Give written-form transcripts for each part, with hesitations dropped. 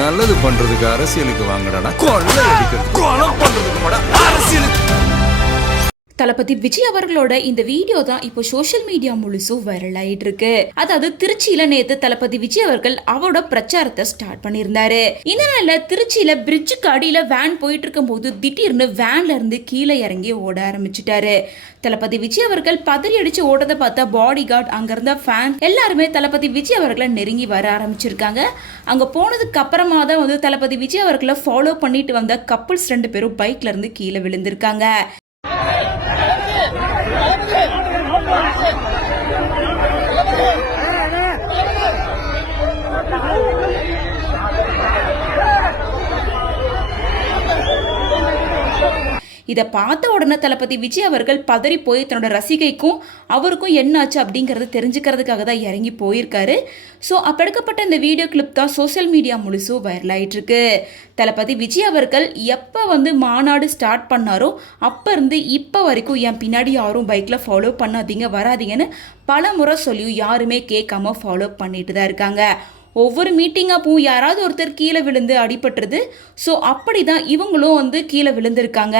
நல்லது பண்றதுக்கு அரசியலுக்கு வாங்கடா, கொள்ளை அடிக்கிறது கொலை பண்றதுக்கு அரசியலுக்கு. தளபதி விஜய் அவர்களோட இந்த வீடியோ தான் இப்போ சோஷியல் மீடியா முழுசும் வைரல் ஆயிட்டு இருக்கு. அதாவது திருச்சியில நேத்து தளபதி விஜய் அவர்கள் அவரோட பிரச்சாரத்தை ஸ்டார்ட் பண்ணியிருந்தாரு. இந்த நாள்ல திருச்சியில பிரிட்ஜுக்கு அடியில வேன் போயிட்டு இருக்கும் போது திடீர்னு வேன்ல இருந்து கீழே இறங்கி ஓட ஆரம்பிச்சுட்டாரு. தளபதி விஜய் அவர்கள் பதறி அடிச்சு ஓட்டதை பார்த்தா பாடி கார்டு, அங்க இருந்த ஃபேன் எல்லாருமே தளபதி விஜய் அவர்களை நெருங்கி வர ஆரம்பிச்சிருக்காங்க. அங்க போனதுக்கு அப்புறமா தான் வந்து தளபதி விஜய் அவர்களை ஃபாலோ பண்ணிட்டு வந்த கப்புள்ஸ் 2 பேரும் பைக்ல இருந்து கீழே விழுந்திருக்காங்க. இதை பார்த்த உடனே தளபதி விஜய் அவர்கள் பதறி போய் தன்னோட ரசிகைக்கும் அவருக்கும் என்னாச்சு அப்படிங்கிறத தெரிஞ்சுக்கிறதுக்காக தான் இறங்கி போயிருக்காரு. ஸோ அப்போ எடுக்கப்பட்ட இந்த வீடியோ கிளிப் தான் சோசியல் மீடியா முழுசும் வைரல் ஆகிட்டு இருக்கு. தளபதி விஜய் அவர்கள் எப்போ வந்து மாநாடு ஸ்டார்ட் பண்ணாரோ அப்போ இருந்து இப்போ வரைக்கும் என் பின்னாடி யாரும் பைக்கில் ஃபாலோ பண்ணாதீங்க வராதீங்கன்னு பல முறை சொல்லியும் யாருமே கேட்காம ஃபாலோ பண்ணிட்டு தான் இருக்காங்க. ஒவ்வொரு மீட்டிங் அப்பவும் யாராவது ஒருத்தர் கீழே விழுந்து அடிபட்டுருது. ஸோ அப்படி தான் இவங்களும் வந்து கீழே விழுந்திருக்காங்க.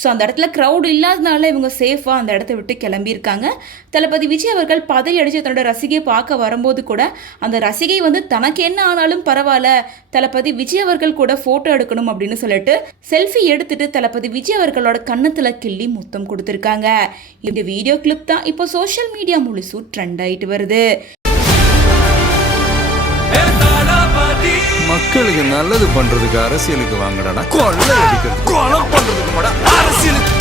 ஸோ அந்த இடத்துல க்ரௌடு இல்லாதனால இவங்க சேஃபாக அந்த இடத்த விட்டு கிளம்பியிருக்காங்க. தளபதி விஜய் அவர்கள் பதறி அடித்து தன்னோட ரசிகையை பார்க்க வரும்போது கூட அந்த ரசிகை வந்து தனக்கு என்ன ஆனாலும் பரவாயில்ல, தளபதி விஜய் அவர்கள் கூட ஃபோட்டோ எடுக்கணும் அப்படின்னு சொல்லிட்டு செல்ஃபி எடுத்துட்டு தளபதி விஜய் அவர்களோட கன்னத்தில் கிள்ளி முத்தம் கொடுத்துருக்காங்க. இந்த வீடியோ கிளிப் தான் இப்போ சோஷியல் மீடியா முழுசும் ட்ரெண்ட் ஆகிட்டு வருது. மக்களுக்கு நல்லது பண்றதுக்கு அரசியலுக்கு வாங்கடா, கொள்ளை அடிக்கிறது கொலை பண்றதுக்கு அரசியலுக்கு.